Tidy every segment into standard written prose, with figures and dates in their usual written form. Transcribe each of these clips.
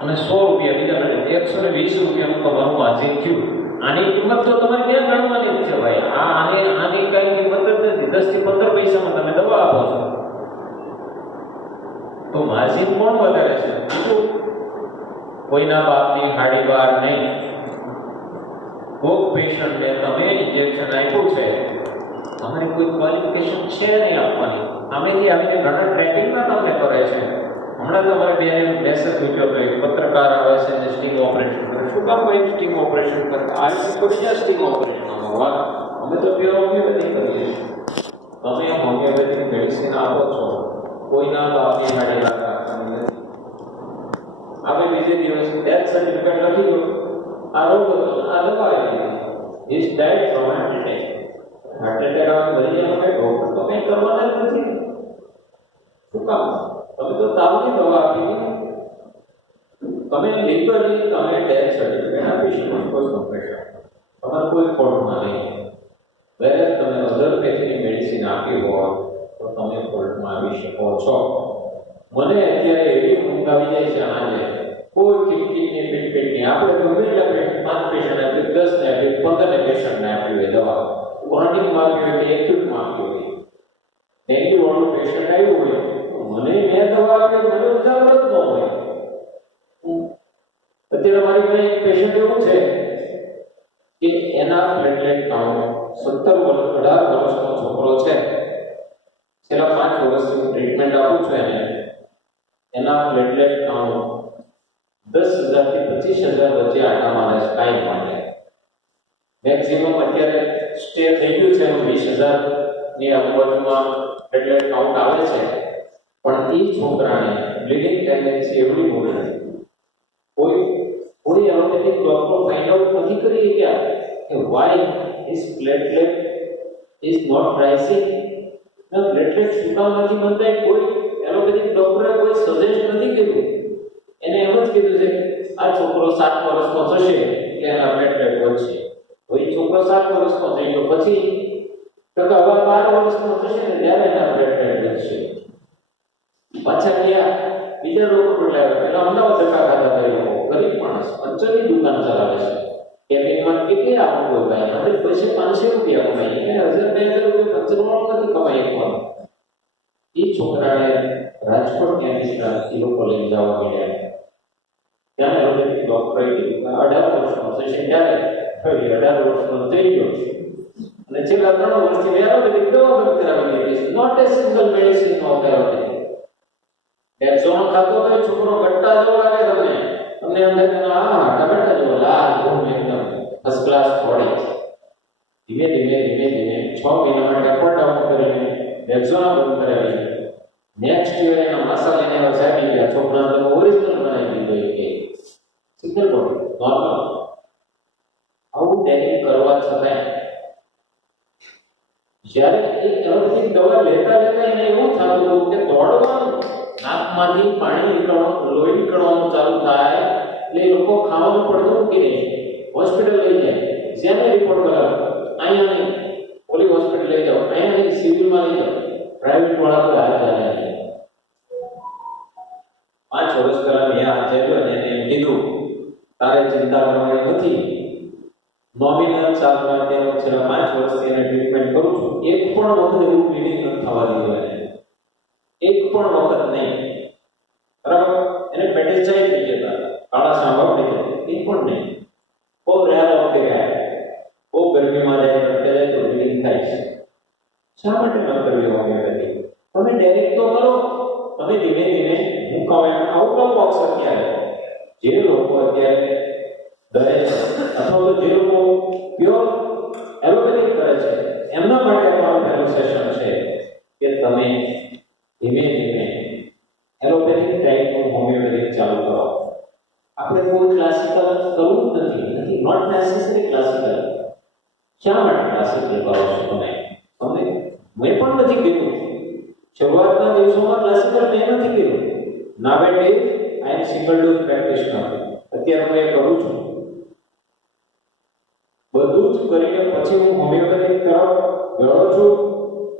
અને 100 રૂપિયા બીજા લડે 120 રૂપિયાનું તમારું માર્જિન થયું. આની કિંમત તો તમારે ક્યાં ગણવાની જ છે ભાઈ. આની કઈ કિંમત જ નથી. 10 થી 15 પૈસામાં તમે દવા આપો છો. તો માર્જિન કોણ વધારે છે? બીજું કોઈના બાપની હાડી બહાર નહીં. કોક પેશન્ટને તમે ઇન્જેક્શન આપ્યું છે, તમારી કોઈ ક્વોલિફિકેશન છે નહીં આપવાની. સામેથી આવીને ઘણા ટ્રેકિંગમાં તમને કરે છે. હમણાં તમારે બેને મેસેજ મૂક્યો તો એક પત્રકાર આવે છે ને સ્ટિંગ ઓપરેશન કરે. શું કામ કોઈ સ્ટિંગ ઓપરેશન કરે? આ કોઈ સ્ટિંગ ઓપરેશન હોવા અમે તો પ્યોર હોમિયોપેથી કરીએ છીએ. તમે હોમિયોપેથિક મેડિસિન આપો છો, કોઈના બાપની હાડી રાખવાની નથી. આપણે બીજે દિવસ ડેથ સર્ટિફિકેટ લખી દો, આ રોગ હતો, આ દવા આવી is diet from heart attack. Heart attack આવે ભરી જાય ડોક્ટર તો કંઈ કરવાના જ નથી. શું કામ? તમે તો તાવની દવા આપી, તમે લીગલી તમે ડેથ સર્ટિફિકેટ આપી શકો, કોઈ કમ્પ્લેન તમારે કોઈ ફોલ્ટમાં નહીં. વેરે તમે અધરપેથીની મેડિસિન આપી હોય તો તમે ફોલ્ટમાં આવી શકો છો. મને અત્યારે એવી ઊંઘ આવી જાય છે આજે, કોઈ કિટકીટની પીટપીટની આપણે ગમે એટલા 5 પેશન્ટ આપી, 10 ને આપી, 15 ને પેશન્ટને આપી હોય દવા, ક્રોનિકમાં આપી હોય કે એક્યુટમાં આપી હોય. ડેન્ગ્યુ વાળું પેશન્ટ આવ્યું હોય, મને મેં દવા આપી, મને ઉજાગર જ ન હોય. અત્યારે મારી પાસે એક પેશન્ટ એવું છે કે એના પ્લેટલેટ કાઉન્ટ 18 વર્ષનો છોકરો છે. છેલ્લા 5 વર્ષથી ટ્રીટમેન્ટ આપું છું એને. એના પ્લેટલેટ કાઉન્ટ 10,000 થી 25,000 વચ્ચે આટા મારે છે કાંઈ માટે. મેક્સિમમ અત્યારે સ્ટે થઈ ગયું છે 20,000 ની આજુબાજુમાં પ્લેટલેટ કાઉન્ટ આવે છે. પણ એ છોકરાને બ્લીડિંગ ટેન્ડન્સી એવડી મોટી કોઈ એલોપેથિક ડોક્ટર ફાઇન્ડ આઉટ નથી કરી ગયા કે why his platelet is not rising. ના પ્લેટલેટ શું કામ નથી બનતા? કોઈ એલોપેથિક ડોક્ટરે કોઈ સજેસ્ટ નથી કર્યું. એને એમ જ કીધું છે આ છોકરો 7 વર્ષનો થશે કે એના પ્લેટલેટ વધશે. કોઈ છોકરો 7 વર્ષનો થઈ ગયો પછી તો હવે 12 વર્ષનો થશે ને ત્યારે એના પ્લેટલેટ વધશે. પાછા ગયા બીજા લોકો બોલાવ્યા. પેલા અમદાવાદ ધક્કા ખાતા હતા લોકો, ગરીબ માણસ, પંચરની દુકાન ચલાવે છે. કેબિનમાં કેટલી આવક હોય ભાઈ? આપણે પૈસે 500 રૂપિયા કમાઈએ, એને 1,000-2,000 રૂપિયા પંચરવાળો નથી કમાઈ શકવાનો. એ છોકરાને રાજકોટ કેમિસ્ટર એ લોકો લઈ જવા મળ્યા. ત્યાં એલોપેથિક ડોક્ટરે કીધું 18 વર્ષનો થશે ત્યારે ફરી 18 વર્ષનો થઈ ગયો અને છેલ્લા 3 વર્ષથી મેં એલોપેથિક દવા બંધ કરાવી દીધી છે. Not a single medicine of allopathic. ડેક્સોન ખાતો તો છોકરો ગટ્ટા જેવો લાગે તમને. તમને અંદર ટમેટા જેવો લાલ ધૂમ એકદમ ફર્સ્ટ ક્લાસ બોડી. ધીમે ધીમે 6 મહિનામાં ટેપર ડાઉન કરીને ડેક્સોન બંધ કરાવી. નેક્સ્ટ યર એના માસા લઈને આવ્યા સાહેબ ગયા છોકરાને તમે ઓરિજિનલ બનાવી દીધો કે સિંગલ બોડી નોર્મલ. આવું ટેકનિક કરવા છતાંય જ્યારે એક એલોપેથિક દવા લેતા એને એવું થતું હતું કે દોડવાનું, નાકમાંથી પાણી નીકળવાનું, લોહી નીકળવાનું ચાલુ થાય એટલે એ લોકો ખાવાનું પડતું કે નહીં, હોસ્પિટલ લઈ જાય. જેને રિપોર્ટ કરાવે અહીંયા નહીં, ઓલી હોસ્પિટલ લઈ જાઓ, અહીંયા નહીં, સિવિલમાં લઈ જાઓ, પ્રાઇવેટ વાળા તો હાથ જાય. 5 વર્ષ પહેલા મેં હાથ જોયો અને એને કીધું તારે ચિંતા કરવાની નથી, નોમિનલ ચાર્જ માટે છેલ્લા 5 વર્ષથી એને ટ્રીટમેન્ટ કરું છું. એક પણ વખત એવું બ્લીડિંગ નથી થવા દીધું એને, એક પણ વખત નહીં. બરાબર? એને પેટેસાઇડ થઈ જતા, કાળા સાંભળ થઈ જતા, એ પણ નહીં. બહુ રેર વખતે ગયા, બહુ ગરમીમાં જાય રડતે જાય તો બ્લીડિંગ થાય છે. શા માટે ન કરવી હોમિયોપેથી? તમે ડાયરેક્ટ તો કરો, તમે ધીમે ધીમે મુકાવે. આઉટ ઓફ બોક્સ અત્યારે જે લોકો અત્યારે ડરે છે અથવા તો જે લોકો પ્યોર એલોપેથિક કરે છે એમના માટે અમારું પહેલું સેશન છે કે તમે ધીમે ધીમે એલોપેથિક ટાઈપનું હોમિયોપેથિક ચાલુ કરો. આપણે કોઈ ક્લાસિકલ કરવું જ નથી, નોટ નેસેસરી ક્લાસિકલ. શા માટે ક્લાસિકલ કરો છો તમે? મેં પણ નથી કીધું, શરૂઆતના દિવસોમાં ક્લાસિકલ મેં નથી કીધું. નાવેડેઝ આઈ એમ સિંગલ ડોઝ પ્રેક્ટિશનર. અત્યારે હું એ કરું છું. બધું જ કરીને પછી હું હોમિયોપેથિક તરફ ગયો છું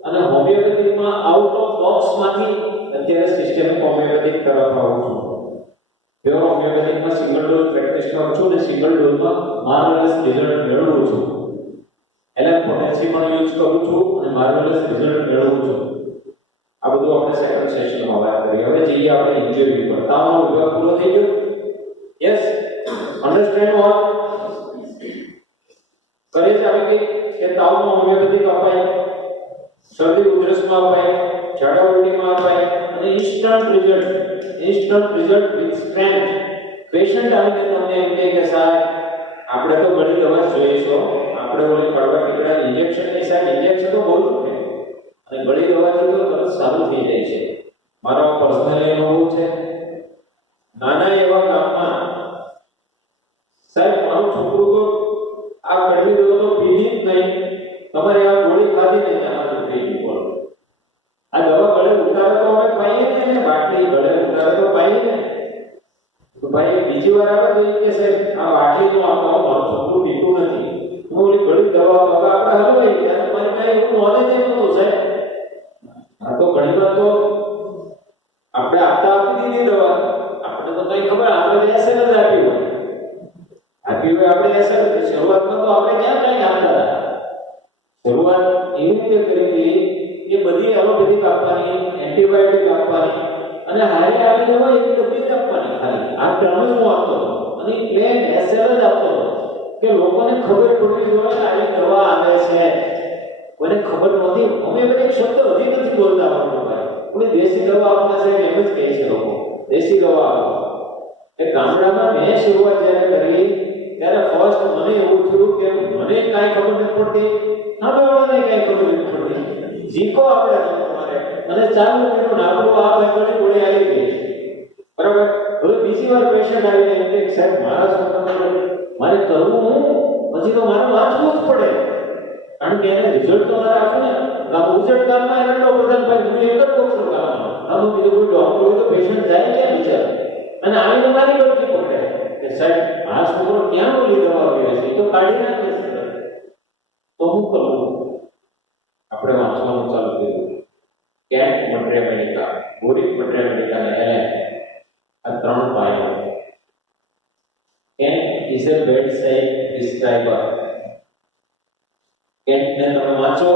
અને હોમિયોપેથિકમાં આઉટ ઓફ બોક્સમાંથી અત્યારે સિસ્ટેમિક હોમિયોપેથિક તરફ આવું છું. પ્યોર હોમિયોપેથિકમાં સિંગલ ડોઝ પ્રેક્ટિસ કરું છું અને સિંગલ ડોઝમાં માર્વેલસ રિઝલ્ટ મેળવું છું. એલએમ પોટેન્સી પણ યુઝ કરું છું અને માર્વેલસ રિઝલ્ટ મેળવું છું. આ બધું આપણે સેકન્ડ સેશનમાં વાત કરી. હવે જઈએ આપણે ઇન્જરી પર. તાવનો વિભાગ પૂરો થઈ ગયો. યસ, અન્ડરસ્ટેન્ડ વોટ કરે છે આપણે કે તાવનો હોમિયોપેથિક અપાય, શરદી ઉધરસમાં અપાય, ઝાડા ઉલટીમાં અપાય અને instant result with strength. Patient આવીને તમને એમ કહે કે સાહેબ આપણે તો ઘણી દવા જોઈએ છો, આપણે ઓલી કડવા ટીકડા ઇન્જેક્શન ની સાહેબ ઇન્જેક્શન તો બહુ છે અને ઘણી દવાથી તો તરત સારું થઈ જાય છે. મારો પર્સનલી અનુભવ છે. નાના એવા ગામમાં સાહેબ મારું છોકરું તો આ ઘણી દવા તો પીધી જ નહીં, તમારે આ ગોળી ખાધી નહીં આનાથી થઈ ગયું. આ દવા ગળે ઉતારે તો અમે પાઈએ ને, બાટલી ગળે ઉતારે તો પાઈએ ને. તો ભાઈ બીજી વાર આવે તો કે સાહેબ આ બાટલી નો આપો, મારું છોકરું પીતું નથી. હું ઓલી ઘણી દવા બાબા આપણે હલવાઈ ત્યારે મારી પાસે એવું નોલેજ જ નહોતું સાહેબ. આ તો ઘણી વાર તો આપણે આપી દીધી દવા, આપણે તો કઈ ખબર, આપણે એસએલ જ આપી હોય આપણે એસએલ. શરૂઆતમાં તો આપણે ક્યાં કઈ આપતા હતા. શરૂઆત એવી રીતે કરી હતી કે બધી એલોપેથિક આપવાની, એન્ટીબાયોટિક આપવાની અને હારે આવી દવા એક ડબ્બી જ આપવાની. ખાલી આ ત્રણ જ હું આપતો હતો અને પ્લેન એસએલ જ આપતો હતો કે લોકોને ખબર પડવી જોઈએ કે આવી દવા આવે છે. કોઈને ખબર નહોતી. હોમિયોપેથિક શબ્દ હજી નથી બોલતા આપણને ભાઈ. કોઈ દેશી દવા આપના સાહેબ એમ જ કહે છે લોકો, દેશી દવા આપો. એ ગામડામાં મેં શરૂઆત જ્યારે કરી ત્યારે ફર્સ્ટ મને એવું થયું કે મને કાંઈ ખબર નથી પડતી, સામેવાળાને કાંઈ ખબર નથી પડતી. જીકો આપણે તમારે અને ચાલુ કર્યું નાખવું આ ભાઈ ગોળી આવી ગઈ. બરાબર. હવે બીજી વાર પેશન્ટ આવીને એમ કે સાહેબ મારા છોકરાને મારે કરવું હું, પછી તો મારે વાંચવું જ પડે કારણ કે એને રિઝલ્ટ તો મારે આપવું ને. ઉજળ ગામમાં એને પ્રધાન ભાઈ હું એક જ ડોક્ટર ગામમાં, આનું બીજું કોઈ ડોક્ટર હોય તો પેશન્ટ જાય ક્યાં બિચારા. અને આવીને મારી ગળકી પકડે કે સાહેબ આ છોકરો ક્યાં ઓલી દવા પીવે છે, એ તો કાઢી નાખે છે. તો હું કરું, આપણે વાંચવાનું ચાલુ કર્યું. કેન્ટ મટ્રિયા મેડિકા, બોરિક મટ્રિયા મેડિકા અને એલએમ, આ ત્રણ પાયો. Kent is a bedside prescriber. કેન્ટને તમે વાંચો,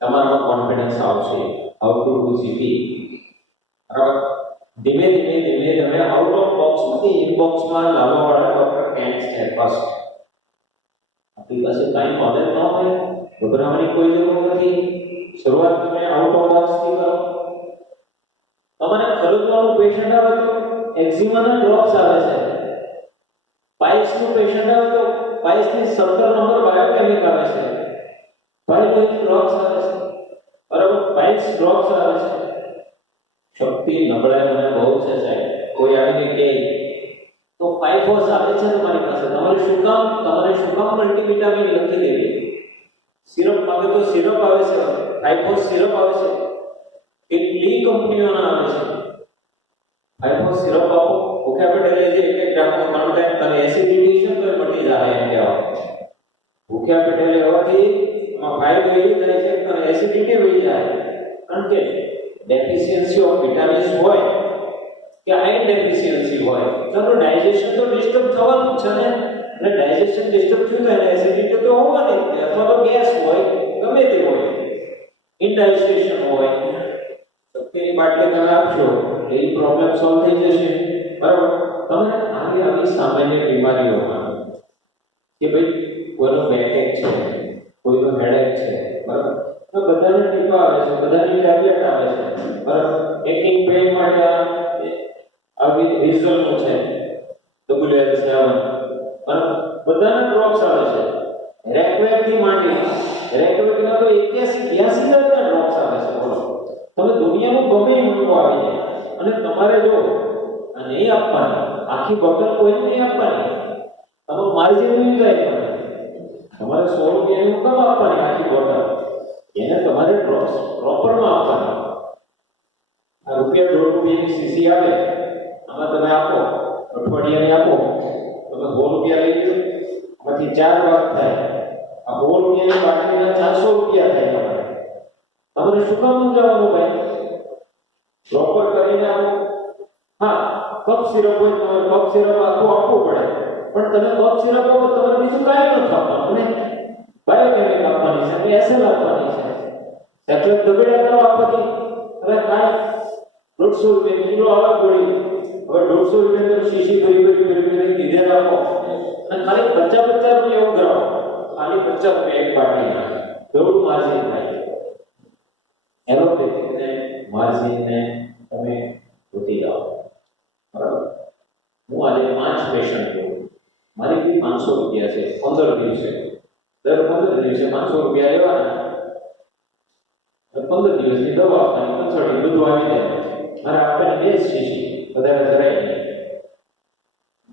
તમારામાં કોન્ફિડન્સ આવશે. How to do GP. બરાબર. ધીમે ધીમે તમે આઉટ ઓફ બોક્સમાંથી ઇનબોક્સમાં લાવવાવાળા ડોક્ટર કેન્ટ છે ફર્સ્ટ. આપણી પાસે કાંઈ નોલેજ ન હોય, ગભરાવાની કોઈ જરૂર નથી. શરૂઆત તમે આઉટ ઓફ બોક્સથી કરો. તમારે ખરીદવાનું પેશન્ટ આવે તો એક્ઝિમાના ડ્રોપ્સ આવે છે. પાઇલ્સનું પેશન્ટ આવે તો પાઇલ્સની 17 નંબર બાયોકેમિક આવે છે. પાઇલ્સ ડ્રોપ્સ આવે છે. બરાબર. પાઇલ્સ ડ્રોપ્સ આવે છે. શક્તિ નબળાઈ મને બહુ છે સાહેબ, કોઈ આવીને કહે તો પાઇફોસ આવે છે તમારી પાસે. તમારે શું કામ મલ્ટીવિટામિન લખી દેવી. સિરપ માંગે તો સિરપ આવે છે, પાઇફોસ સિરપ આવે છે. કેટલી કંપનીઓના આવે છે. પાઇફોસ સિરપ આપો, ઓકે આપણે લેજે એક ગ્રામનો કન્ટેન્ટ, તમે એસિડિટી છે તો મટી જાય એમ કહેવાય. ભૂખ્યા પેટે લેવાથી એમાં ફાયદો એ થાય છે કે એસિડિટી વહી જાય. કારણ કે ડેફિશિયન્સી ઓફ વિટામિન્સ હોય કે આયર્ન ડેફિશિયન્સી હોય તો ડાયજેશન તો ડિસ્ટર્બ થવાનું જ છે ને. અને ડાયજેશન ડિસ્ટર્બ થયું તો એને એસિડિટી તો હોવાની જ, અથવા તો ગેસ હોય, ગમે તે હોય, ઇન્ડાઇજેશન હોય. શક્તિની બાટલી તમે આપશો એ પ્રોબ્લેમ સોલ્વ થઈ જશે. બરાબર. તમે આવી સામાન્ય બીમારીઓમાં કે ભાઈ કોઈનો બેકએક છે, કોઈનો હેડેક છે, બરાબર, તો બધાને ટીપા આવે છે, બધાની ટેબ્લેટ આવે છે. બરાબર. એકિંગ પેઇન માટે આવી રિઝલ્ટ છે WL7. બરાબર. બધાને ડ્રોપ્સ આવે છે. રેકવેટથી માંડી રેકવેટમાં તો 81-82 હજારના ડ્રોપ્સ આવે છે. બોલો, તમે દુનિયાનું ગમે મૂકો આવી જાય અને તમારે જો નહીં આપવાની, આખી બોટલ કોઈને નહીં આપવાની, તમારું માર્જિન નહીં જાય. તમારે 100 રૂપિયાની કમ આપવાની આખી બોટલ, એને તમારે ડ્રોપ્સ પ્રોપરમાં આપવાના. આ ₹1.5 સીસી આવે, આમાં તમે આપો, અઠવાડિયાની આપો, તમે 100 રૂપિયા લઈ લો, આમાંથી 4 ભાગ થાય. આ 100 રૂપિયાની બાટલીના 400 રૂપિયા થાય. તમારે શું કામ મૂંઝાવાનું ભાઈ? પ્રોપર કરીને આપો. હા, કપ સિરપ તમારે કફ સિરપ આખું આપવું પડે, પણ તમે કફ સિરપ આપો તમારે બીજું કાંઈ નથી આપવાનું. અને બાયોકેમિક આપવાની છે, એસએલ આપવાની છે, સેક્યુર દબેડા કરો આપવાની. હવે કાંઈ 150 રૂપિયા કિલો આવે ગોળી, હવે 150 રૂપિયા તમે શીશી ભરી દીધે રાખો અને ખાલી 50 રૂપિયા ઉઘરાવો, ખાલી 50 રૂપિયા એક બાટલીના, એવડું માર્જિન થાય. એલોપેથિકને માર્જિનને તમે ભૂલી જાઓ. બરાબર. હું આજે 5 પેશન્ટ છું, મારી ફી 500 રૂપિયા છે, 15 દિવસે. દર 15 દિવસે 500 રૂપિયા લેવાના, 15 દિવસની દવા આપવાની, કન્સલ્ટિંગ બધું આવી જાય. મારે આપણને 2 શીશી વધારે ધરાય નહીં.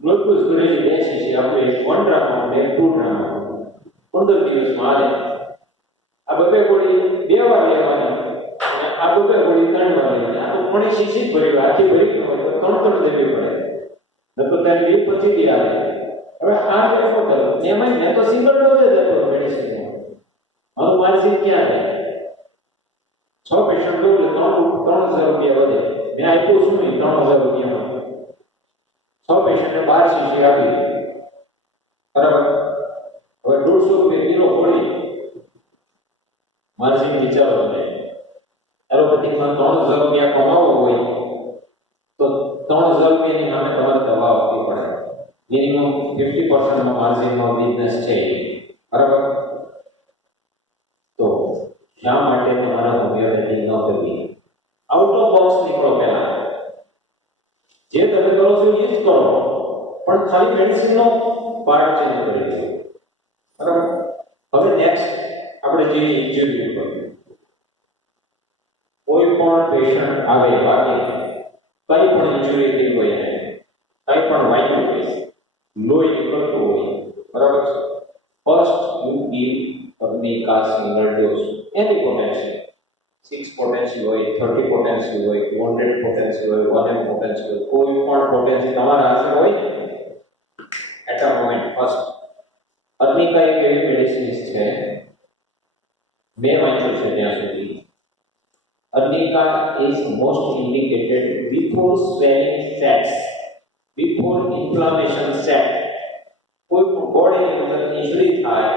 ગ્લુકોઝ ભરેલી 2 શીશી આપણે 1 ગ્રામ આપણે 2 ગ્રામ 15 દિવસમાં આવે. આ બબે ગોળી 2 વાર લેવાની અને આ બબે ગોળી 3 વાર લેવાની. આ તો પણ શીશી ભરી આખી ભરી હોય તો 3 દેવી પડે, નકર તારી બિલ પછી દી આવે. હવે આ લેવો કરો એમાં મેં તો સિંગલ ડોઝ જ આપ્યો મેડિસિન. મારું માર્જિન ક્યાં રહે? 6 પેશન્ટ લો એટલે 3000 રૂપિયા વધે. મેં આપ્યું શું નહીં 3000 રૂપિયામાં 6 પેશન્ટને 12 શીશી આપી. બરાબર. હવે 150 રૂપિયા કિલો ગોળી માર્જિન વિચારો તમે. એલોપેથિકમાં 3000 રૂપિયા કમાવો હોય તો 3000 રૂપિયાની નામે તમારે દવા આપવી પડે. મિનિમમ 50% નો માર્જિનનો બિઝનેસ છે. બરાબર. તો શા માટે તમારા હોમિયોપેથિક ન કરવી? આઉટ ઓફ બોક્સ નીકળો. પહેલા જે તમે કરો છો એ જ કરો, પણ ખાલી મેડિસિનનો પાર્ટ ચેન્જ કરી દો. બરાબર. હવે નેક્સ્ટ આપણે જોઈએ ઇન્જરી ઉપર. કોઈ પણ પેશન્ટ આવે વાગે કઈ પણ ઇન્જરી થઈ હોય ને કઈ પણ વાગ્યું હોય, લોહી નીકળતું હોય, બરાબર છે, first you give Arnica single dose. Any potential 6 potential હોય, 30 પોટેન્શિયલ હોય, 200 પોટેન્શિયલ હોય, 1M પોટેન્શિયલ હોય, કોઈ પણ પોટેન્શિયલ તમારા હાજર હોય એટ અ મોમેન્ટ ફર્સ્ટ. અગ્નિકા એક એવી મેડિસિન છે મેં વાંચ્યું છે ત્યાં સુધી, Arnica is most indicated before swelling sets, before inflammation set. કોઈ બોડીની અંદર ઇન્જરી થાય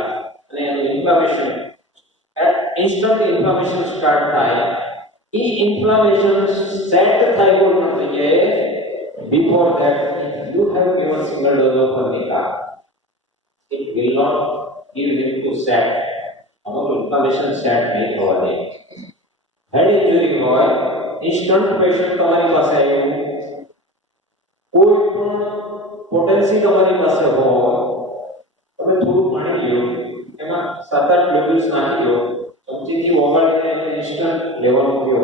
અને એનું ઇન્ફ્લામેશન ઇન્સ્ટન્ટ ઇન્ફ્લામેશન સ્ટાર્ટ થાય, એ ઇન્ફ્લામેશન સેટ થાય કોઈ નથી કે before that if you have given single dose of Arnica, it will not give him to set. અમારું ઇન્ફ્લામેશન સેટ નહીં થવા દે. હેડ ઇન્જરી હોય, ઇન્સ્ટન્ટ પેશન્ટ તમારી પાસે આવ્યું, કોઈ પણ પોટેન્સી તમારી પાસે હોય, તમે થોડું પાણી લો, એમાં 7-8 ગ્લોબ્યુલ્સ નાખી દો, ચમચીથી ઓગાળીને ઇન્સ્ટન્ટ લેવાનું કહો.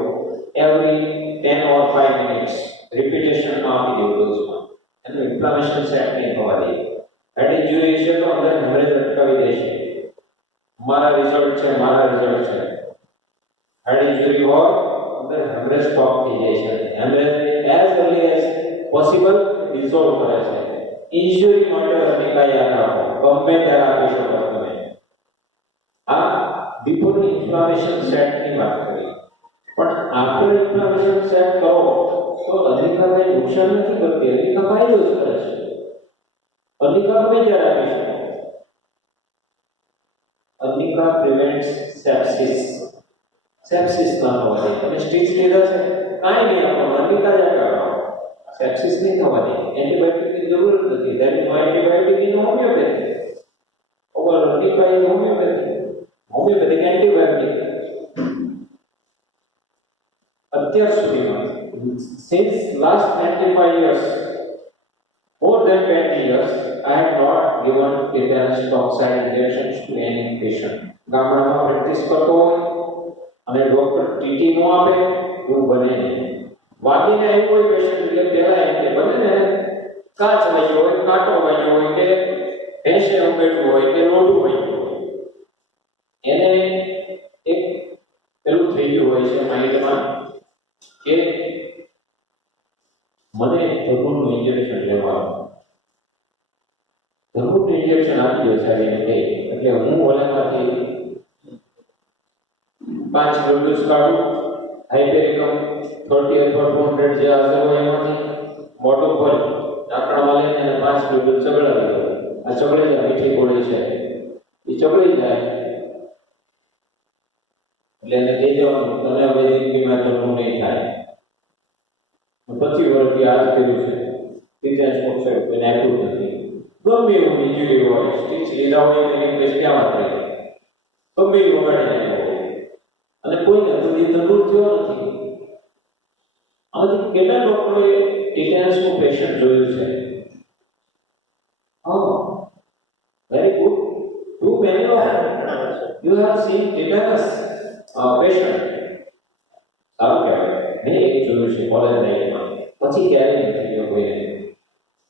એવરી 10 or 5 મિનિટ્સ રિપીટેશનમાં આપી દો ડોઝમાં. એનું ઇન્ફ્લામેશન સેટ નહીં થવા દે. હેડ ઇન્જરી છે તો અંદર હેમરેજ અટકાવી દેશે. મારા રિઝલ્ટ છે. હેડ ઇન્જરી હોય અંદર હેમરેજ સ્ટોપ થઈ જાય છે. Haemorrhage as early as possible dissolve કરે છે. ઇન્જરી માટે અગ્નિકા યાદ રાખો, ગમે ત્યારે આપી શકો તમે. આ બિફોર ઇન્ફ્લામેશન સેટની વાત કરી, પણ આફ્ટર ઇન્ફ્લામેશન સેટ કરો તો અગ્નિકા કઈ નુકસાન નથી કરતી, અગ્નિકા ફાયદો જ કરે છે. અગ્નિકા ગમે ત્યારે આપી શકો. અગ્નિકા પ્રિવેન્ટ્સ સેપ્સિસ. સેપ્સિસ ના થવા દે. તમે સ્ટીચ લીધા છે કાંઈ નહીં આપવાનું, અગ્નિકા જ આપો. સેપ્સિસ નહીં થવા દે. એન્ટીબાયોટિકની જરૂર નથી. There is no antibiotic in homeopathy. Over Arnica in homeopathy. Homeopathic antibiotic અત્યાર સુધીમાં since last 25 years, more than 20 years, I have not given tetanus toxoid injections to any patient. ગામડામાં પ્રેક્ટિસ કરતો હોય અને ડોક્ટર ટીટી નો આપે એવું બને નહીં. વાગીને આવ્યું કોઈ પેશન્ટ એટલે પહેલા એમ કે બને ને કાચ વાગ્યો હોય, કાંટો વાગ્યો હોય કે ભેંસે ઉમેર્યું હોય કે લોઢું વાગ્યું હોય, એને એક પેલું થઈ ગયું હોય છે માઇન્ડમાં કે મને ધનુનું ઇન્જેક્શન લેવાનું. ધનુનું ઇન્જેક્શન આપી દો સાહેબ એટલે હું ઓલામાંથી 5 ગ્લોબ્યુલ્સ કાઢું, હાઇપેરિકમ 30 અથવા 200 જે હાજર હોય એમાંથી મોટો ભરી ઢાંકણમાં લઈને એને 5 મિનિટ ચગડાવી દો. આ ચગડી જાય, મીઠી ગોળી છે એ ચગડી જાય એટલે એને કહી દેવાનું તને હવે જિંદગીમાં જન્મ નહીં થાય. 25 વર્ષથી આ જ કર્યું છે, ટીચર્સ ઓક્સાઇડ કોઈ નાખ્યું નથી. ગમે એવું ઇન્જરી હોય, સ્ટીચ લીધા હોય એની પ્લેસ ક્યાં વાપરી, ગમે એવું વગાડી નાખ્યો હોય અને કોઈને સુધી જરૂર થયો નથી. આમાંથી કેટલા ડોક્ટરોએ ટીટેનસનું પેશન્ટ જોયું છે? હા, very good. Too many of you have seen tetanus patient. સારું કહેવાય. મેં એક જોયું છે કોલેજ લાઈફમાં, પછી ક્યારેય નથી થયો કોઈને.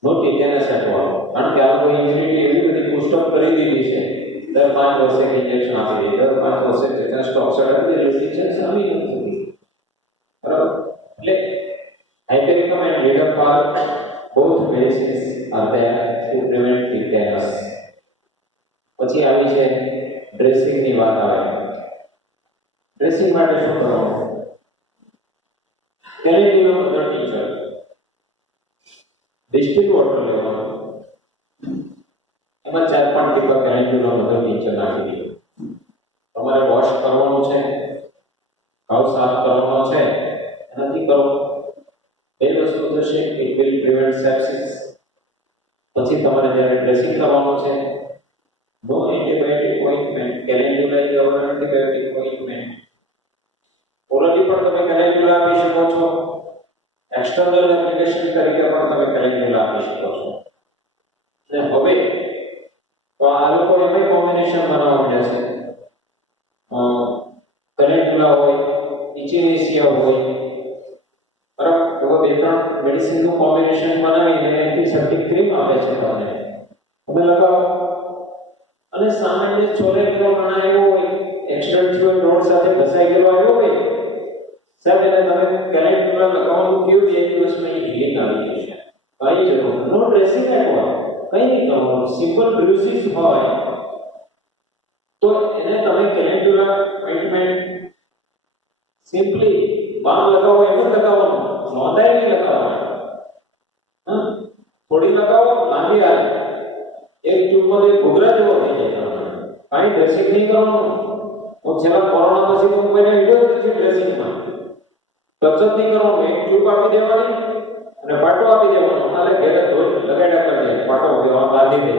નો ટીટેનસ at all. કારણ કે આ કોઈ ઇન્જરી એવી બધી પુસ્ટઅપ કરી દીધી છે, દર 5 વર્ષે ઇન્જેક્શન આપી દે, દર 5 વર્ષે ટીટેનસ ટોક્સિન આપી દે, ઇન્જેક્શન આવી નથી. બરાબર? એટલે hypericum and lidocaine both medicines are there to prevent tetanus. પછી આવી છે ડ્રેસિંગ ની વાત આવે. ડ્રેસિંગ માટે શું કરવાનું? કેલેન્ડ્યુલમ મધર ટીચર ડિસ્ટિલ વોટર લેવાનું, એમાં 4-5 ટીપા કેલેન્ડ્યુલમ મધર ટીચર નાખી દો. તમારે વોશ કરવાનું છે, ઘાવ સાફ કરવાનો છે, એનાથી કરો. બે વસ્તુ થશે, ઇટ વિલ પ્રિવેન્ટ સેપ્સિસ. પછી તમારે જ્યારે ડ્રેસિંગ કરવાનું છે, no antibiotic ointment, calendula is our antibiotic ointment. Orally પણ તમે કેલેન્ડ્યુલા આપી શકો છો, એક્સટર્નલ એપ્લિકેશન તરીકે પણ તમે કેલેન્ડ્યુલા આપી શકો છો. અને હવે તો આ લોકો એમાં કોમ્બિનેશન બનાવવા માંડ્યા છે. કેલેન્ડ્યુલા હોય, ઇચિનેસિયા હોય, બરાબર, તો 2-3 મેડિસિનનું કોમ્બિનેશન બનાવીને એન્ટીસેપ્ટિક ક્રીમ આપે છે તમને, તમે લગાવો. અને સામાન્ય છોલે ગયેલો નાના આવ્યો હોય, એક્સિડન્ટ થયો રોડ સાથે ઘસાઈ ગયેલો આવ્યો હોય, સાહેબ એને તમે કેલેન્ડ્યુલા લગાવવાનું કેવું 2 દિવસમાં હીલિંગ આવી જશે. કઈ જરૂર, નો ડ્રેસિંગ આપવા, કઈ નહીં કરવાનું. સિમ્પલ બ્રુસીસ હોય તો એને તમે કેલેન્ડ્યુલા ઓઇન્ટમેન્ટ સિમ્પલી બામ લગાવો એમ જ લગાવવાનું, નોંધાઈ નહીં લગાવવાનું. થોડી લગાવો, લાંબી આવે, એક ટ્યુબમાં એક ઘૂઘરા જેવો થઈ જાય. કાંઈ ડ્રેસિંગ નહીં કરવાનું. હું છેલ્લા કોરોના પછી હું કોઈને વિડિયો નથી ડ્રેસિંગમાં ટચ જ નહીં કરવાનું. એક ટ્યુબ આપી દેવાની અને પાટો આપી દેવાનો, મારે ઘેરે ધોઈ લગાડ્યા કરી પાટો દેવા બાંધી દે.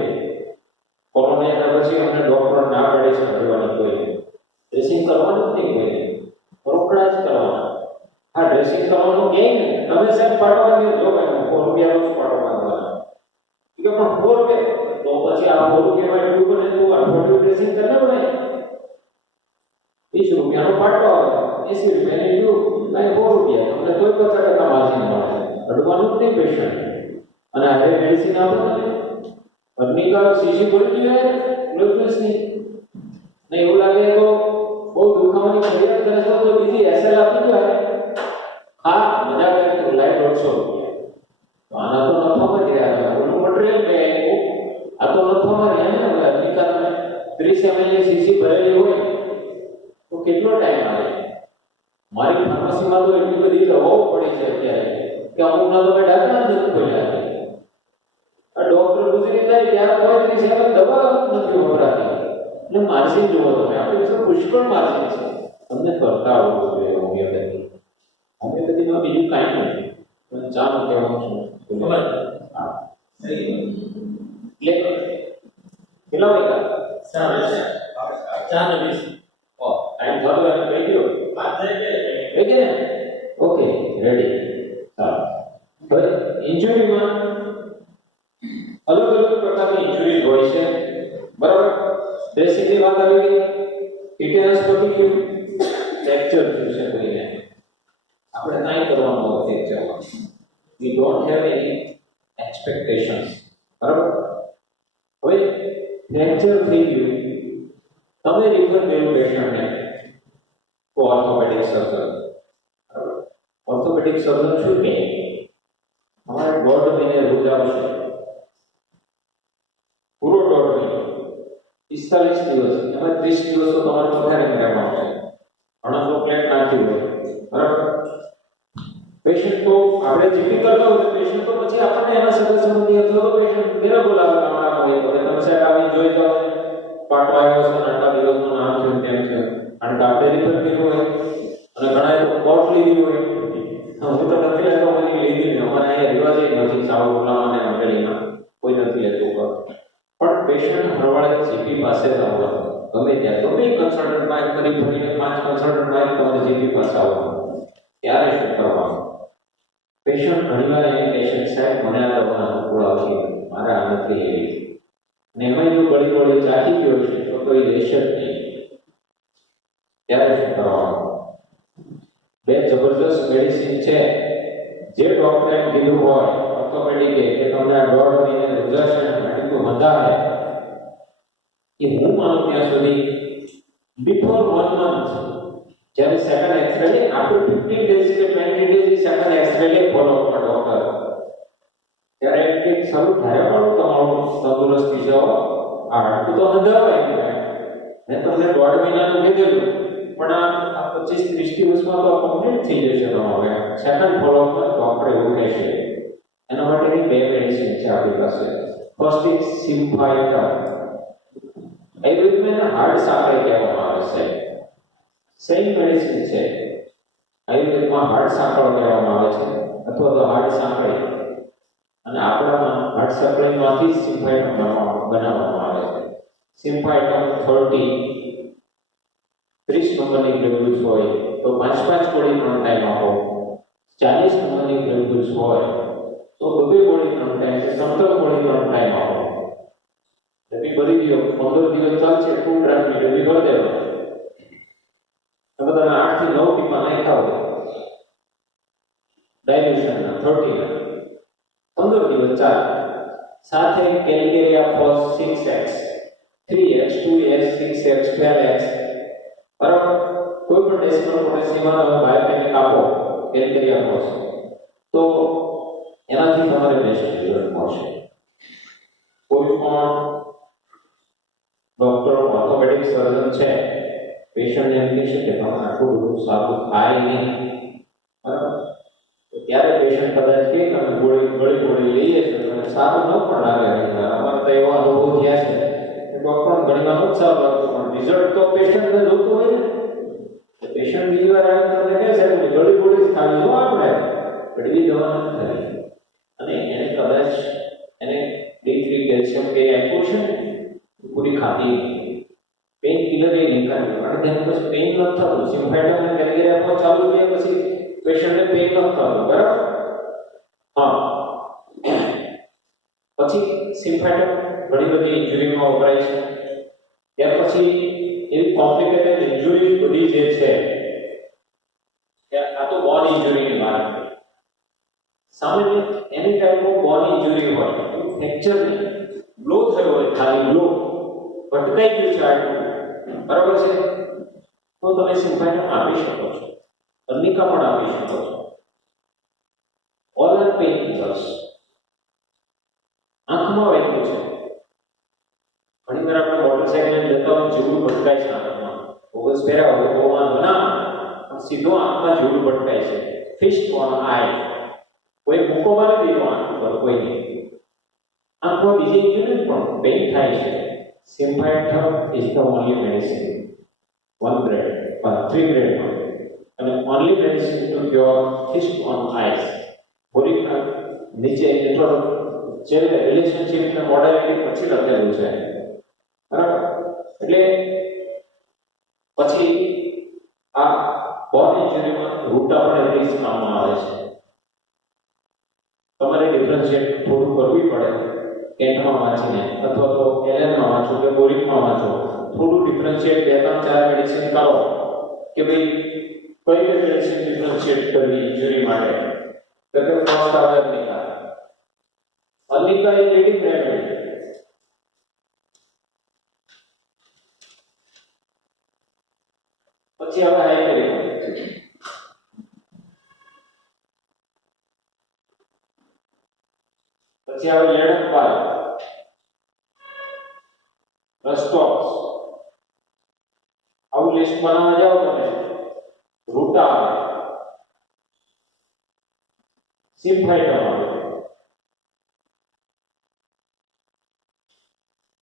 કોરોના એના પછી અમને ડોક્ટર ના પાડે છે કરવાની, કોઈ ડ્રેસિંગ કરવાનું જ નહીં, કોઈ રોકડા જ કરવાના. હા, ડ્રેસિંગ કરવાનું કે તમે સાહેબ પાટો બાંધી જો ભાઈ ₹4 જ પાટો બાંધવાનો કે પણ ₹4 તો પછી આ ₹4 માં ટ્યુબ ને તું અઠવાડિયું ડ્રેસિંગ કરને પડે. ₹20 નો પાટો આવે, ₹80 ની ટ્યુબ, નહીં ₹4 તમને કોઈ 50% માર્જિન મળે. અડવાનું જ નહીં પેશન્ટ. અને આ મેડિસિન આપો તમે અગ્નિકાળ શીશી પડી ગઈ ગ્લુકોઝ ની ને એવું લાગે તો બહુ દુખાવાની ફરિયાદ કરે તો બીજી એસએલ આપી દો. હા, મજા કરે તો લાઈટ ₹150. તો આના તો નફામાં ગયા, ઓલું મટીરીયલ બે આ તો નફામાં રહ્યા ને. અગ્નિકાળ તમે 30 ml શીશી ભરેલી હોય તો કેટલો ટાઈમ આવે? મારી ફાર્મસીમાં તો એટલી બધી દવાઓ પડી છે અત્યારે કે અમુકના તો મેં ડાક્ટર નથી ખોલ્યા છે. આ ડોક્ટર ગુજરી જાય ત્યારે કોઈ 30 ml દવા નથી વપરાતી. એટલે માર્જિન જુઓ તમે, આપણે તો પુષ્કળ માર્જિન છે. તમને કરતા આવડવું જોઈએ હોમિયોપેથી. હોમિયોપેથીમાં બીજું કાંઈ નથી, પણ ચાનો કહેવાનું છું. હા, એટલે કેટલા વાગ્યા? 4:20. ટાઈમ થતો એને કહી દો. કહી દે ને? Okay, ready. હા, હવે ઇન્જરીમાં અલગ અલગ પ્રકારની ઇન્જરી હોય છે, બરાબર. ડ્રેસિંગની વાત આવી ગઈ, ટીટેનસ પતી ગયું, ફ્રેક્ચર થયું છે કોઈને, આપણે કાંઈ કરવાનું હોય ફ્રેક્ચરમાં. We don't have any expectations, બરાબર. હવે ફ્રેક્ચર થઈ ગયું, તમે રિફર કર્યું પેશન્ટને તો ઓર્થોપેડિક સર્જન. ઓર્થોપેડિક સર્જન શું કહે? તમારે 1.5 મહિને રોજ આવશે, પૂરો 1.5 મહિનો, 45 દિવસ, એમાં 30 દિવસ તો તમારે પથારી રહેવાનું છે. ઘણા તો પ્લેટ નાખી હોય, બરાબર. પેશન્ટ પેશન્ટ તો આપણે જીપી કરતા હોય તો પેશન્ટ તો પછી આપણને એના સગા સંબંધી અથવા તો પેશન્ટ ઘરે બોલાવે અમારા હોય તો તમે સાહેબ આવી જોઈ જાઓ પાટો આવ્યો છે નાના દિવસનું નામ છે તેમ છે અને આપણે રિફર કર્યું હોય અને ઘણા તો કોર્ટ લીધી હોય હું તો નથી લેતો મને લીધી ને અમારે અહીંયા રિવાજ નથી સાવ બોલાવવાને અમરેલીમાં કોઈ નથી લેતું પણ પેશન્ટ હરવાળે જીપી પાસે જ આવવાનું ગમે ત્યાં ગમે કન્સલ્ટન્ટ બાય કરી ફરીને 5 કન્સલ્ટન્ટ બાય તમારે જીપી પાસે આવવાનું ત્યારે શું કરવાનું પેશન્ટ ઘણીવાર એમ કહે છે સાહેબ મને આ દવા અનુકૂળ આવતી મારે આ નથી લેવી અને એમાં જો ગળી ગળી ચાખી ગયો છે તો કોઈ લેશે જ નહીં ત્યારે શું કરવાનું બે જબરદસ્ત મેડિસિન છે જે ડોક્ટરે કીધું હોય ઓર્થોપેડિક કે તમને આ 1.5 મહિને રિઝર્વેશન મેડિકલ વધા है कि હું માનું ત્યાં સુધી બિફોર 1 મંથ જ્યારે સેકન્ડ એક્સરે લે આફ્ટર 15 ડેઝ કે 20 ડેઝ સેકન્ડ એક્સરે લે ફોલો અપ ડોક્ટર ત્યારે એક શરૂ થાય પણ તમારું તંદુરસ્તી જાઓ આ હાડકું તો હંધાવાય ગયું મેં તમને 1.5 મહિનાનું કીધેલું પણ આ 25-30 દિવસમાં તો કમ્પ્લીટ થઈ જશે તમારે સેકન્ડ ફોલો અપમાં ડોક્ટર એવું કહેશે એના માટેની બે મેડિસિન છે આપણી પાસે ફર્સ્ટ ઇઝ સિમ્ફાઇટર આયુર્વેદમાં હાર્ડ સાંકળી કહેવામાં આવે છે સેમ મેડિસિન છે આયુર્વેદમાં હાર્ડ સાંકળ કહેવામાં આવે છે અથવા તો હાર્ડ સાંકળી અને આપણામાં હાર્ડ સાંકળીમાંથી સિમ્ફાઇટર બનાવવામાં આવે છે સિમ્ફાઇટર 30 નંબરની ગ્રેવ્યુલ્સ હોય તો 5 ગોળી 3 ટાઈમ આપો 40 નંબરની ગ્રેવ્યુલ્સ હોય તો 2 ગોળી 3 ટાઈમ 17 ગોળી 3 ટાઈમ આપો ડબ્બી ભરી ગયો 15 દિવસ ચાલશે ફૂલ રાખી ડબ્બી ભરી દેવો તમે 8 થી 9 ટીપા નાખ્યા હોય ડાયલ્યુશનના 30 ના 15 દિવસ ચાલે સાથે calcarea FOSS 6x 3x 2x 6x 12x બરાબર કોઈ પણ ડેસિમલ પોટેન્શિયમમાં તમે બાયોકેમિક આપો કેલ્કેરિયા ફોસ તો એનાથી તમારે બેસ્ટ રિઝલ્ટ મળશે કોઈ પણ ડોક્ટર ઓર્થોપેડિક સર્જન છે પેશન્ટને એમ કહે છે કે તમે આટલું બધું સારું થાય નહીં બરાબર તો ત્યારે પેશન્ટ કદાચ કે તમે ગળી લઈએ છો અને સારું ન પણ લાગે અમારે તો એવા અનુભવ થયા છે કે ડોક્ટર ઘણીવાર નથી સારું લાગતું પણ રિઝલ્ટ તો પેશન્ટને જોતું હોય ને પેશન્ટ બીજી વાર આવે તમને કહે છે કે ગળી જ ખાવી જો આપણે ઘડી દવા નથી ખાવી અને એને કદાચ એને D3 કેલ્શિયમ કે આપ્યું છે પૂરી ખાતી પેઇન કિલર એ નહીં ખાવી અને તેને પછી પેઇન ન થતું સિમ્ફાઇટર અને કેલ્કેરિયા આપવા ચાલુ થયા પછી પેશન્ટને પેઇન ન થતું બરાબર હા પછી સિમ્ફાઇટર ઘણી બધી ઇન્જરીમાં વપરાય છે ત્યાર પછી એવી કોમ્પ્લિકેટેડ ઇન્જરી બધી જે છે કે આ તો બોન ઇન્જરીની વાત સામાન્ય એની ટાઈપનું બોન ઇન્જરી હોય ફ્રેક્ચર બ્લો થયો હોય ખાલી બ્લો ભટકાઈ ગયું છે આટલું બરાબર છે તો તમે સિમ્ફાઇટર આપી શકો છો અર્નિકા પણ આપી શકો છો ઓલ પેઇન કિલર્સ આંખમાં વાગ્યું છે ઘણી વાર આપણે મોટરસાઇકલ જતા હોય જીવડું ભટકાય છે આંખમાં ઓવર્સ પહેર્યા હોય તો વાંધો ના સીધો આંખમાં જીવડું ભટકાય છે ફિસ્ટ ઓન આઈ કોઈ મૂકો મારી દીધો આંખ પર કોઈની આંખમાં બીજી ઇન્જરી પણ પેઇન થાય છે Symphytum is the only medicine 1 grade 3 grade અને only medicine to cure fist on eyes body નીચે એટલો જે રિલેશનશિપ ને મોડેલિટી પછી લખેલું છે બરાબર એટલે પછી આ બોન ઇન્જરીમાં રૂટ આપણે રીસ કામમાં આવે છે તમારે ડિફરન્શિએટ થોડું કરવું પડે કેન્ટમાં વાંચીને અથવા તો એલએનમાં વાંચો કે બોરિકમાં વાંચો થોડું ડિફરન્શિએટ 2-3-4 મેડિસિન કરો કે ભાઈ કઈ મેડિસિન ડિફરન્શિએટ કરવી ઇન્જરી માટે તો કે ફર્સ્ટ આવે અર્નિકા ઇઝ લીડિંગ રેમેડી પછી હવે હાઇપેરિક પછી આવે લેડનપાલ રસ્ટોક્સ આવું લિસ્ટ બનાવવા જાઓ તમે રૂટા સિમ્ફાઇટમ આવે.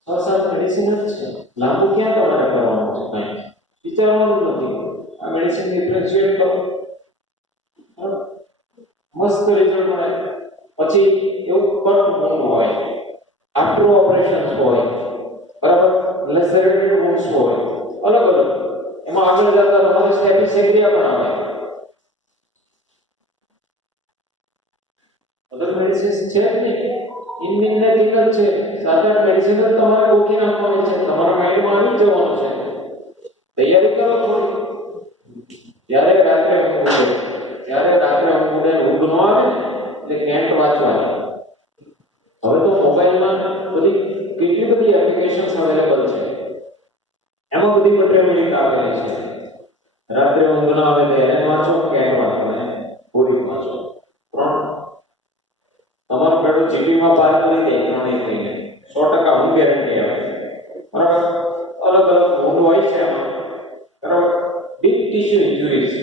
6-7 મેડિસિન જ છે. લાંબુ ક્યાં તમારે કરવાનું છે? કાંઈ વિચારવાનું નથી. આ મેડિસિન ડિફરન્શિએટ કરો, મસ્ત રિઝલ્ટ મળે. પછી એવું કટ વોન્ડ હોય, આફ્ટર ઓપરેશન્સ હોય, બરાબર, લેસરેટેડ વોન્ડ્સ હોય, અલગ અલગ. એમાં આગળ જતા તમારે સ્ટેપિસેગ્રિયા પણ આવે. અધર મેડિસિન્સ છે જ નહીં. ઇન્મિનને દિક્કત છે. સાથે મેડિસિન જ તમારે ઓકે નાખવાની છે. તમારા માઇન્ડમાં આવી જવાનું છે. તૈયારી કરો થોડી. જ્યારે રાત્રે ઊંઘ ન આવે એટલે કેન્ટ વાંચવાની. હવે તો મોબાઈલમાં કેટલી બધી એપ્લિકેશન્સ અવેલેબલ છે. એમાં બધી મટીરિયલ આપેલી છે. રાત્રે ઊંઘ ન આવે તો એને વાંચો, કેન્ટ વાંચો, પૂરી વાંચો. તમારું બેટું જીપીમાં પાર કરી દે 3 થઈને 100% હું ગેરંટી આવે. બરાબર, અલગ અલગ ઊંઘ હોય છે એમાં. બરાબર, deep tissue injuries,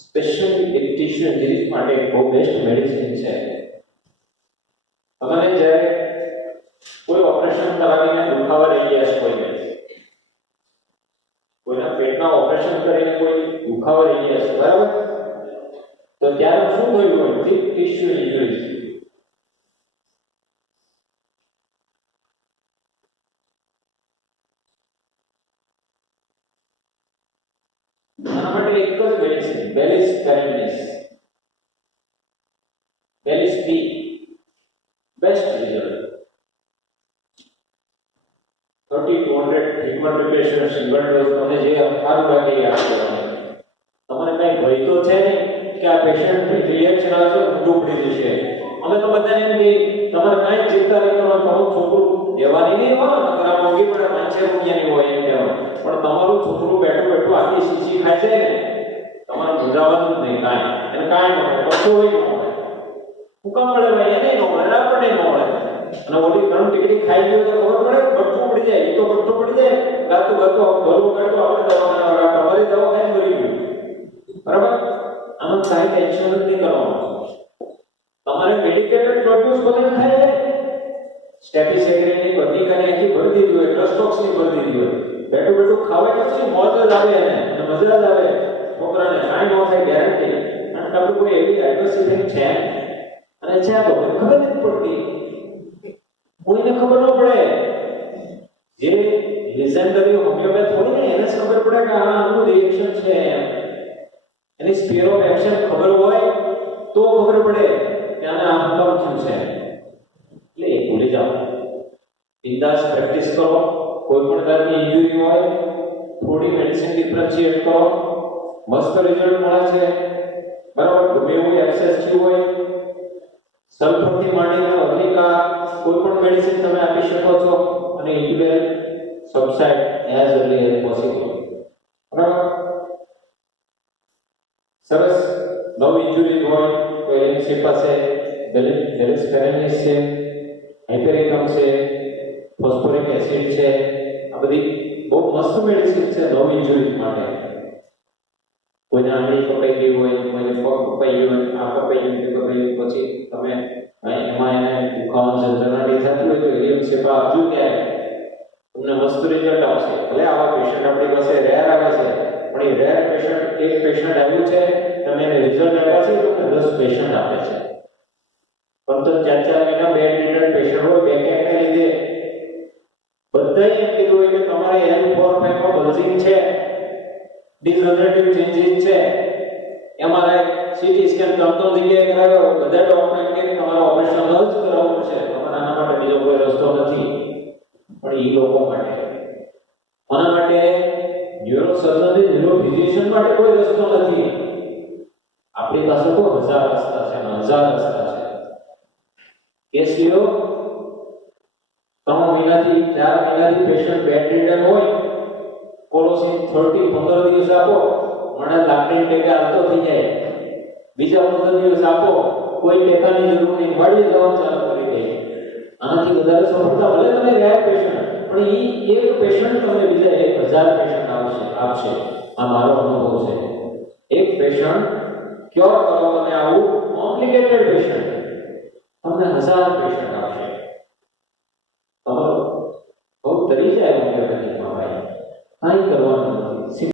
specially deep tissue injuries માટે બહુ બેસ્ટ મેડિસિન છે. તમને જ્યારે કોઈ ઓપરેશન કરાવીને દુખાવા રહી ગયા છે, કોઈના પેટના ઓપરેશન કરીને કોઈ દુખાવા રહી ગયા છે, બરાબર, તો ત્યારે શું થયું હોય? Deep tissue injuries. એક જ medicine, Bellis perennis, Bellis B, best result. 30-200 treatment depression single dose. તમને જે સારું લાગે એ આપવાનું. તમને કઈ ભય તો છે નહીં કે આ પેશન્ટ રિએક્શન આવશે ઊંધું પડી જશે. અમે તો બધાને એમ કે તમારે કાંઈ ચિંતા નહીં કરવાની. તમારું છોકરું દેવાની નહીં હોય ને, આ મોંઘી પડે 5-6 રૂપિયાની હોય એમ કહેવાય. પણ તમારું છોકરું બેઠું બેઠું આખી શીશી ખાય છે ને, તમારે મૂંઝાવાનું જ નહીં. કાંઈ એને કાંઈ ન મળે, કશું હોય ન મળે. હું કામ મળે ભાઈ? એને ન મળે, આપણને ન મળે. અને ઓલી 3 ટીકડી ખાઈ ગયો તો ખબર પડે, બઠ્ઠું પડી જાય. એ તો બઠ્ઠું પડી જાય, ગાતું ગાતું ભરવું કાઢતો આપણે દવાખાના તમારી દવા ખાઈને ભરી ગયું. બરાબર, આમાં કાંઈ ટેન્શન જ નહીં કરવાનું. તમારે મેડિકેટેડ પ્રોડ્યુસ બધાને થાય છે. સ્ટેપિસેગ્રીની બધી કાને આખી ભરી દીધી હોય, ટ્રસ્ટોક્સની ભરી દીધી હોય. બેઠું બેઠું ખાવાય પછી મોજ જ આવે એને, અને મજા જ આવે. છોકરાને કાંઈ ન થાય ગેરંટી. કારણ કે આપણે કોઈ એવી એડવર્સ ઇફેક્ટ છે અને છે તો મને ખબર નથી પડતી. કોઈને ખબર ન પડે. જે લેજેન્ડરી હોમિયોપેથ હોય ને એને જ ખબર પડે કે આનું રિએક્શન છે. એની સ્પીયર ઓફ એક્શન ખબર હોય તો ખબર પડે કે આને આમ થયું છે. એટલે ભૂલી જાઓ. બિંદાસ પ્રેક્ટિસ કરો. કોઈ પણ જાતની ઇન્જરી હોય થોડી મેડિસિન ડિફરન્શિએટ કરો, મસ્ત રિઝલ્ટ મળે છે. બરાબર, ગમે એવું એક્સેસ થયું હોય, સલ્ફરથી માંડીને અગ્નિકા કોઈ પણ મેડિસિન તમે આપી શકો છો અને it will subside as early as possible. બરાબર, સરસ. નવ ઇન્જરીઝ હોય તો એની પાસે બેલિસ પેરેન્ટિસ છે, હાઇપેરિકમ છે, ફોસ્ફોરિક એસિડ છે. આ બધી બહુ મસ્ત મેડિસિન છે નવ ઇન્જરીઝ માટે. કોઈને આંગળી કપાઈ ગઈ હોય, કોઈને પગ કપાઈ ગયો હોય, આ કપાઈ ગયું, પછી તમે એમાં એને દુખાવાનું જંતરણાની થતી હોય તો એલિયમ સેપા આપજો, ત્યારે તમને મસ્ત રિઝલ્ટ આવશે. ભલે આવા પેશન્ટ આપણી પાસે રેર આવે છે, પણ એ રેર પેશન્ટ, એક પેશન્ટ આવ્યું છે, તમે એને રિઝલ્ટ આપ્યા છે તો 10 પેશન્ટ આપે છે. પણ તો 4-4 મહિના બેડ રિડન પેશન્ટ હોય, બેકએકને લીધે બધાએ એમ કીધું હોય કે તમારે L4-5 માં બલ્જિંગ છે, ડિજનરેટિવ ચેન્જીસ છે, એમઆરઆઈ, સીટી સ્કેન ત્રણ જગ્યાએ કરાવ્યો. બધા ડોક્ટર એમ કે તમારે ઓપરેશન જ કરાવવું પડશે. તમારે આના માટે બીજો કોઈ રસ્તો નથી. પણ એ લોકો માટે, આના માટે ન્યુરોસર્જન, ન્યુરોફિઝિશિયન માટે કોઈ રસ્તો નથી. આપણી પાસે તો 1000 રસ્તા છે, 1000 રસ્તા છે. કેસ લ્યો, 3 મહિનાથી 4 મહિનાથી પેશન્ટ બેડ રિડન હોય, કોલોસીન 30-15 દિવસ આપો, મને લાકડી ટેકે આવતો થઈ જાય. બીજા 15 દિવસ આપો, કોઈ ટેકાની જરૂર નહીં, વાળી દવા ચાલુ કરી દે. આનાથી વધારે સફળતા ભલે તમે રહ્યા પેશન્ટ, પણ એ એક પેશન્ટ તમને બીજા 1000 પેશન્ટ આપશે. આ મારો અનુભવ છે. એક પેશન્ટ ક્યોર કરો અને આવું કોમ્પ્લિકેટેડ પેશન્ટ તમને 1000 પેશન્ટ આવશે. બહુ તરી જાય હોમિયોપેથી